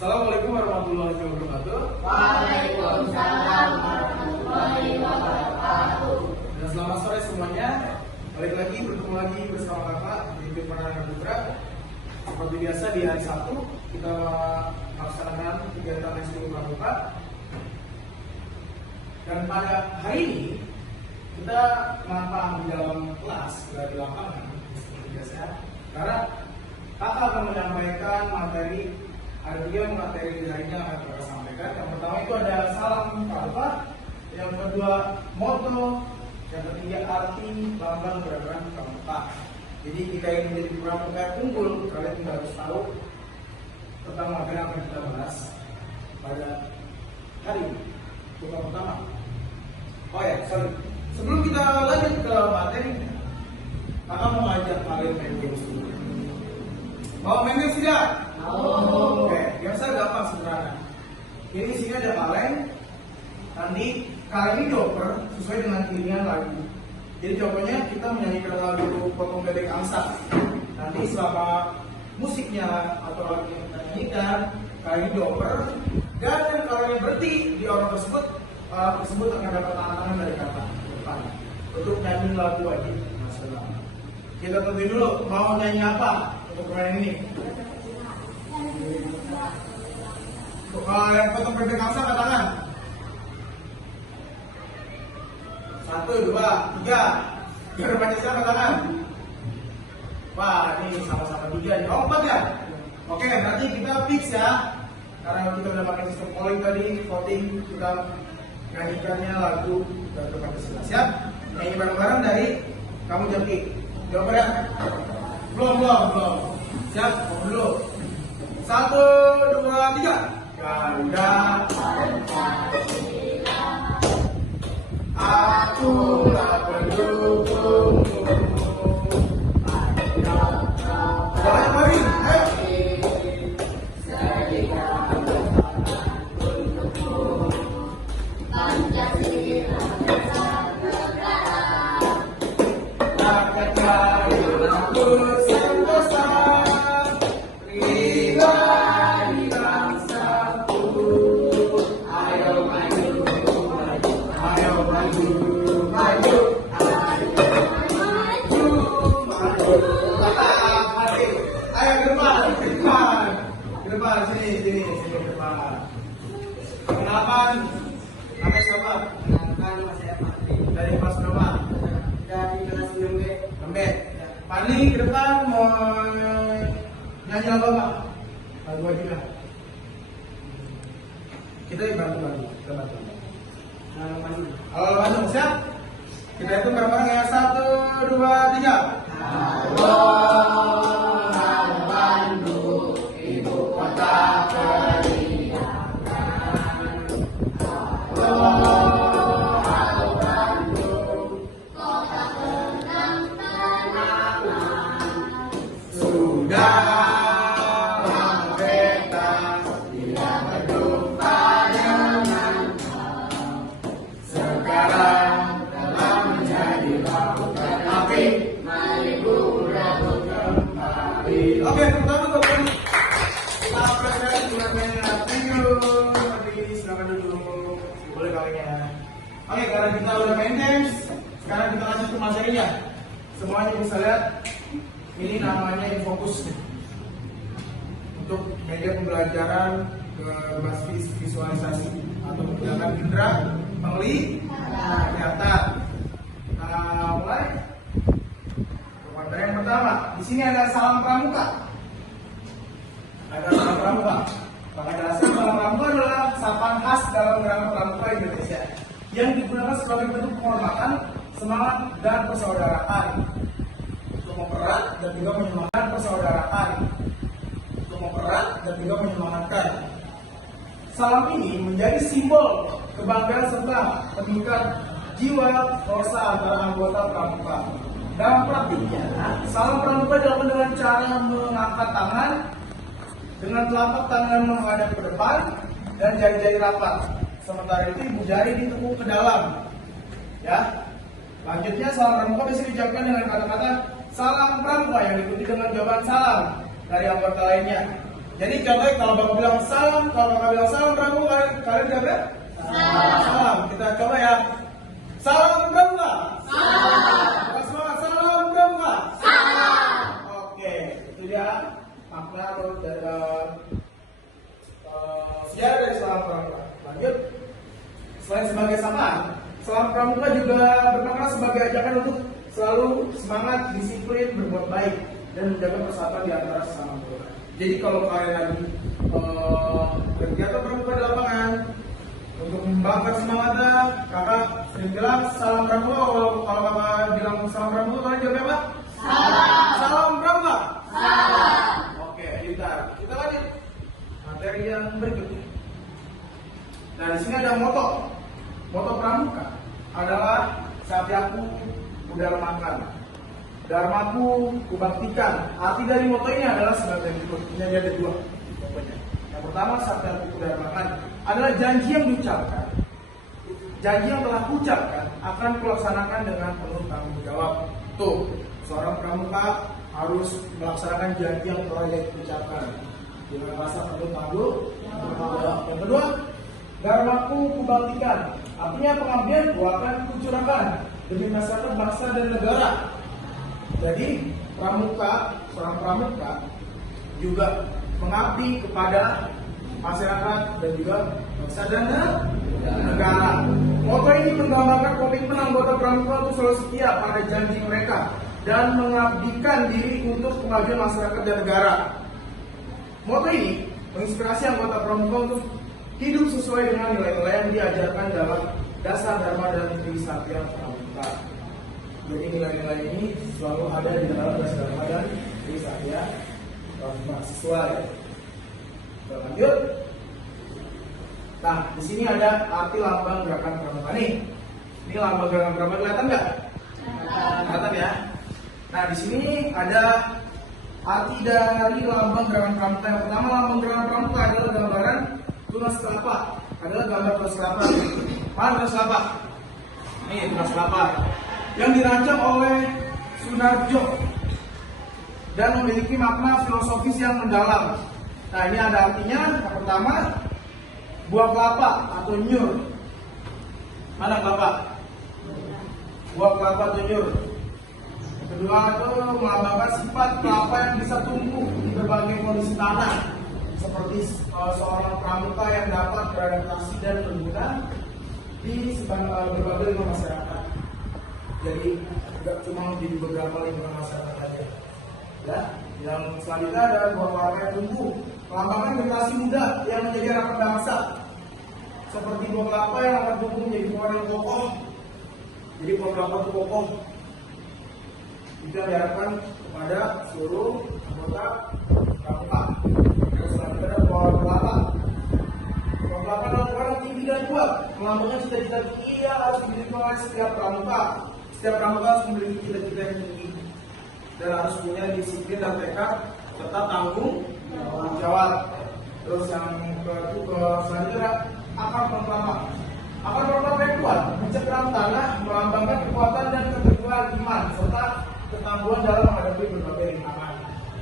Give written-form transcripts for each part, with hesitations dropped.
Assalamualaikum warahmatullahi wabarakatuh. Waalaikumsalam warahmatullahi wabarakatuh. Dan selamat sore semuanya. Balik lagi, bertemu lagi bersama kakak di YouTube Pranana Putra. Seperti biasa di hari Sabtu kita melaksanakan kegiatan ekskul pramuka. Dan pada hari ini kita mantap di dalam kelas, di lapangan seperti biasa. Karena kakak akan menyampaikan materi. Ada tiga materi lainnya yang akan kita sampaikan. Yang pertama itu ada salam pramuka, yang kedua moto, yang ketiga arti lambang gerakan pramuka. Jadi kita ingin menjadi pramuka yang unggul, kalian tidak harus tahu tentang materi yang akan kita bahas pada hari ini. Itu yang pertama. Oh ya, sorry. Sebelum kita lanjut ke materinya, kakak mau ngajak kalian main games dulu. Mau main games tidak? Oke, biasa gampang sebenarnya. Ini isinya ada kaleng. Nanti kaleng ini joker sesuai dengan pilihan lagu. Jadi jokernya kita menyanyikan lagu Potong Bebek Angsa. Nanti selama musiknya atau lagu yang kita nyanyikan, kaleng ini joker. Dan yang kalengnya berhenti di orang tersebut, tersebut akan dapat tantangan dari kakak depan untuk nyanyi lagu wajib nasional. Kita tentuin dulu mau nyanyi apa untuk permainan ini. Kalau yang potong bebek angsa angkat tangan. 1, 2, 3. Biar Pancasila angkat tangan. Wah, ini sama-sama 3 nih. Oh, 4 ya? Oke, berarti kita fix ya. Karena kita udah pakai sistem polling tadi, voting, kita nyanyikannya lagu dari Pancasila. Siap? Nyanyi bareng-bareng dari kamu Jaki. Jawab ya? Belum. Siap? Ngomong dulu. 1, 2, 3. Garuda Pancasila, akulah pendukungmu. Jangan main, Sediakan untukmu Pancasila satu negara. rakyat kaya bersentosa, pribadi bangsaku. Ayo maju, ayo maju, maju, maju, maju. Tetap hati. Ayo ke depan, sini ke depan. Perkenalkan, namanya siapa? Kenalkan nama saya Patri Dari kelas berapa? dari kelas 6B. Lembet. Pani ke depan mau nyanyi lagu apa? Lagu wajib ya? Kita bantu. Kita bantu. Halo Bandung, siap? Kita hitung bareng-bareng ya. 1, 2, 3. Halo Bandung, ibu kota periangan. Halo Bandung, Kota tenang tenangan. sudah merdeka, tidak berjumpa dengan kau. Sekarang telah menjadi lampu terapi, mari berebut kembali. Oke, pertama teman kita apresiasi dengan thank you. Nanti silakan duduk, boleh kalinya. Oke, karena kita udah main games, sekarang kita lanjut ke materinya. Semuanya bisa lihat. Ini namanya Infokus untuk media pembelajaran berbasis visualisasi atau menggunakan indera penglihatan. Nah, mulai. Materi yang pertama, di sini ada salam pramuka. Ada salam pramuka. Maka jelaskan salam pramuka adalah sapaan khas dalam gerakan pramuka Indonesia yang digunakan sebagai bentuk penghormatan, semangat dan persaudaraan. Mempererat dan juga menyemangatkan persaudaraan, untuk mempererat dan juga menyemangatkan. Salam ini menjadi simbol kebanggaan serta meningkat jiwa rosa antara anggota pramuka. Dalam praktiknya, salam pramuka dilakukan dengan cara mengangkat tangan dengan telapak tangan menghadap ke depan dan jari-jari rapat. Sementara itu ibu jari ditekuk ke dalam. Ya. Lanjutnya salam pramuka bisa diucapkan dengan kata-kata salam pramuka yang diikuti dengan jawaban salam dari anggota lainnya. Jadi contohnya kalau bapak bilang salam, kalau kakak bilang salam pramuka, kalian jawab ya? Salam. Kita coba ya. Salam pramuka. Salam. Semangat salam pramuka. Oke, itu dia makna atau sejarah dari salam pramuka. Lanjut. Selain sebagai sapaan, salam pramuka juga bermakna sebagai ajakan untuk selalu semangat, disiplin, berbuat baik, dan menjaga persatuan di antara sesama anggota. Jadi kalau kalian lagi kegiatan pramuka di lapangan, untuk membangkit semangatnya, kakak sering bilang salam pramuka. Kalau kakak bilang salam pramuka, kalian jawab apa? Salam pramuka. Oke, pintar. Kita lanjut materi yang berikutnya. Nah, di sini ada moto. Moto pramuka adalah Satyaku Kudharmakan, Dharmaku Kubaktikan. Arti dari moto ini adalah sebagai berikut. Ini ada dua pokoknya. Yang pertama, Satyaku Kudharmakan adalah janji yang diucapkan. Janji yang telah kuucapkan akan kulaksanakan dengan penuh tanggung jawab. Tuh, seorang pramuka harus melaksanakan janji yang telah diucapkan dengan rasa penuh tanggung jawab. Yang kedua, Dharmaku Kubaktikan, artinya pengabdianku akan kucurahkan demi masyarakat, bangsa dan negara. Jadi seorang pramuka juga mengabdi kepada masyarakat dan juga bangsa dan negara. Moto ini menggambarkan komitmen anggota pramuka untuk selalu setia pada janji mereka dan mengabdikan diri untuk kemajuan masyarakat dan negara. Moto ini menginspirasi anggota pramuka untuk hidup sesuai dengan nilai-nilai yang diajarkan dalam dasar dharma dan trisatya pramuka. Jadi nilai-nilai ini selalu ada di dalam dasar dharma dan trisatya pramuka. Sesuai. Kita lanjut. Nah, di sini ada arti lambang gerakan pramuka nih. Ini lambang gerakan pramuka, kelihatan nggak? Kelihatan ya. Nah, di sini ada arti dari lambang gerakan pramuka. Yang pertama, lambang gerakan pramuka adalah gambaran tunas kelapa, adalah gambar tunas kelapa. Mana tunas kelapa? Ini tunas kelapa yang dirancang oleh Sunarjo dan memiliki makna filosofis yang mendalam. Nah, ini ada artinya. Yang pertama, buah kelapa atau nyur. Mana kelapa? Buah kelapa atau nyur. Yang kedua itu melambangkan sifat kelapa yang bisa tumbuh di berbagai kondisi tanah, seperti seorang pramuka yang dapat beradaptasi dan berguna di berbagai lingkungan masyarakat. Jadi tidak cuma di beberapa lingkungan masyarakat saja. Ya, yang selanjutnya ada buah kelapa yang tumbuh, melambangkan generasi muda yang menjadi harapan bangsa. Seperti buah kelapa yang akan tumbuh menjadi pohon yang kokoh. Jadi buah kelapa itu kokoh. Itu yang diharapkan kepada seluruh anggota pramuka. Selanjutnya ada pohon kelapa. Pohon kelapa adalah pohon yang tinggi dan kuat, melambangkan cita-cita tinggi yang harus dimiliki oleh setiap pramuka. Setiap pramuka harus memiliki cita-cita yang tinggi dan harus punya disiplin dan tekad serta tanggung jawab. Terus yang selanjutnya akar pohon kelapa. Akar pohon kelapa yang kuat mencekram tanah, melambangkan kekuatan dan keteguhan iman serta ketangguhan dalam menghadapi berbagai rintangan.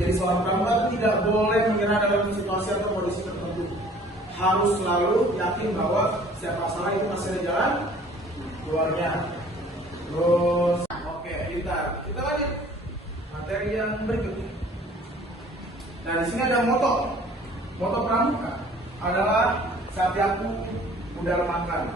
Jadi seorang pramuka itu tidak boleh menyerah dalam situasi atau kondisi tertentu. Harus selalu yakin bahwa setiap masalah itu masih ada jalan keluarnya. Terus, oke, kita lanjut materi yang berikutnya. Nah, di sini ada moto. Moto pramuka adalah Satyaku Kudharmakan,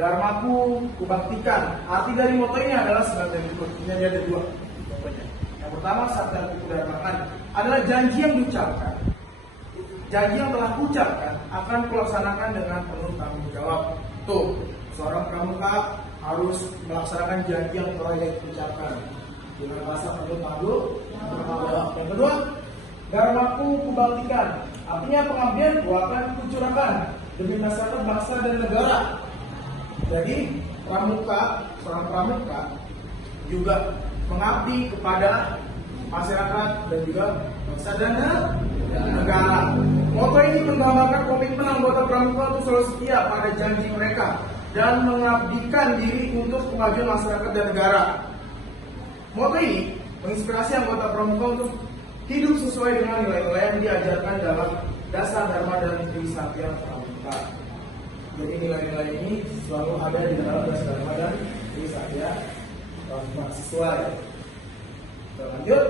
Dharmaku Kubaktikan. Arti dari moto ini adalah sebagai berikut. Ini ada dua pokoknya. Yang pertama, Satyaku Kudharmakan adalah janji yang diucapkan. Janji yang telah kuucapkan akan kulaksanakan dengan penuh tanggung jawab. Tuh, seorang pramuka harus melaksanakan janji yang telah diucapkan dengan rasa penuh tanggung jawab. Yang kedua, Dharmaku Kubaktikan, artinya pengabdianku akan kucurahkan demi masyarakat, bangsa dan negara. Jadi seorang pramuka juga mengabdi kepada masyarakat dan juga bangsa dan negara. Moto ini menggambarkan komitmen anggota pramuka untuk selalu setia pada janji mereka dan mengabdikan diri untuk kemajuan masyarakat dan negara. Moto ini menginspirasi anggota pramuka untuk hidup sesuai dengan nilai-nilai yang diajarkan dalam dasar dharma dan trisatya pramuka. Jadi nilai-nilai ini selalu ada di dalam dasar dharma dan trisatya pramuka sesuai. Kita lanjut.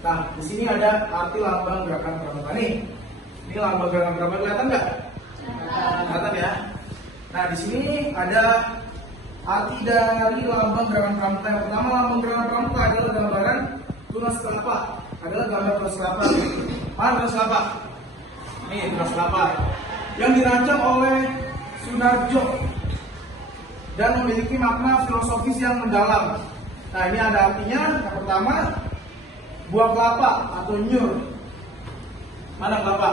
Nah, di sini ada arti lambang gerakan pramuka nih. Ini lambang gerakan pramuka kelihatan nggak? Kelihatan ya. Nah, di sini ada arti dari lambang gerakan pramuka. Yang pertama, lambang gerakan pramuka adalah gambaran tunas kelapa. Adalah gambar tunas kelapa. Mana tunas kelapa? Ini tunas kelapa yang dirancang oleh Sunarjo dan memiliki makna filosofis yang mendalam. Nah, ini ada artinya. Yang pertama, buah kelapa atau nyur. Mana kelapa?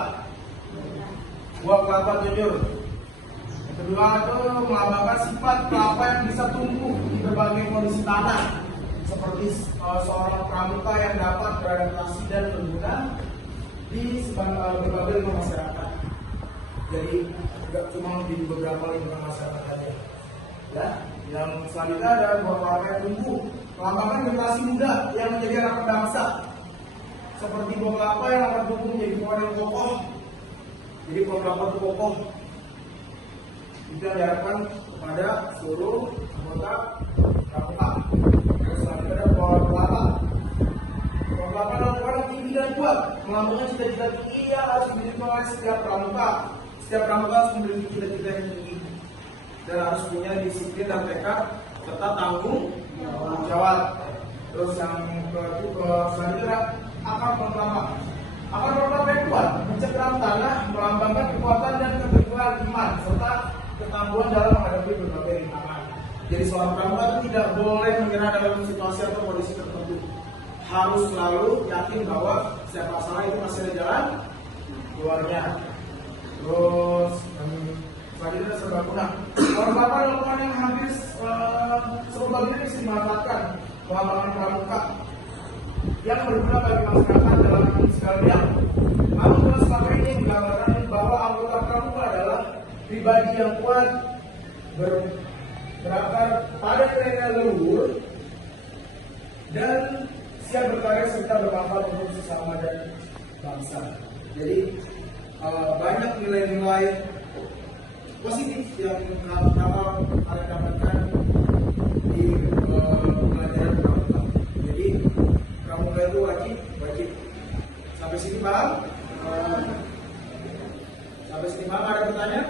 Buah kelapa atau nyur. Yang kedua itu melambangkan sifat kelapa yang bisa tumbuh di berbagai kondisi tanah, seperti seorang pramuka yang dapat beradaptasi dan berguna di berbagai lingkungan masyarakat. Jadi tidak cuma di beberapa lingkungan masyarakat saja. Ya, yang selanjutnya ada buah kelapa yang tumbuh, melambangkan generasi muda yang menjadi anak bangsa. Seperti buah kelapa yang akan tumbuh menjadi pohon yang kokoh. Jadi buah kelapa itu kokoh. Itu yang diharapkan kepada seluruh anggota pramuka. Terus selanjutnya ada buah kelapa. Buah kelapa adalah pohon yang tinggi dan kuat, melambangkan cita-cita tinggi yang harus dimiliki oleh setiap pramuka. Setiap pramuka harus memiliki cita-cita yang tinggi dan harus punya disiplin dan tekad serta tanggung jawab. Terus yang selanjutnya akar pohon kelapa. Akar pohon kelapa yang kuat mencengkeram tanah, melambangkan kekuatan dan keteguhan iman serta ketangguhan dalam menghadapi berbagai rintangan. Jadi seorang pramuka itu tidak boleh menyerah dalam situasi atau kondisi tertentu. Harus selalu yakin bahwa setiap masalah itu masih ada jalan keluarnya. Terus selanjutnya serbaguna. Pohon kelapa adalah pohon yang hampir serbaguna bisa dimanfaatkan melambangkan pramuka yang berguna bagi masyarakat dalam segala bidang. Namun tunas kelapa ini menggambarkan bahwa anggota pramuka adalah pribadi yang kuat, berakar pada nilai leluhur dan siap berkarya serta bermanfaat untuk sesama dan bangsa. Jadi banyak nilai-nilai positif yang kalian dapatkan di pelajaran pramuka. Jadi pramuka itu wajib. Sampai sini paham? Sampai sini paham? Ada pertanyaan?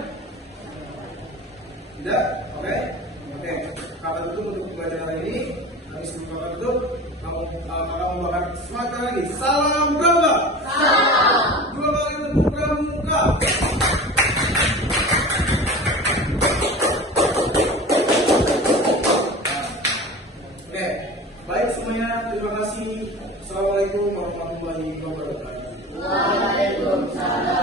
Tidak? Oke. Kata tutup untuk pelajaran hari ini. Kami sebelum kata tutup, kakak membakar semangat lagi. Salam pramuka. Salam. Dua kali untuk pramuka. Oke, baik semuanya. Terima kasih. Assalamualaikum warahmatullahi wabarakatuh. Waalaikumsalam.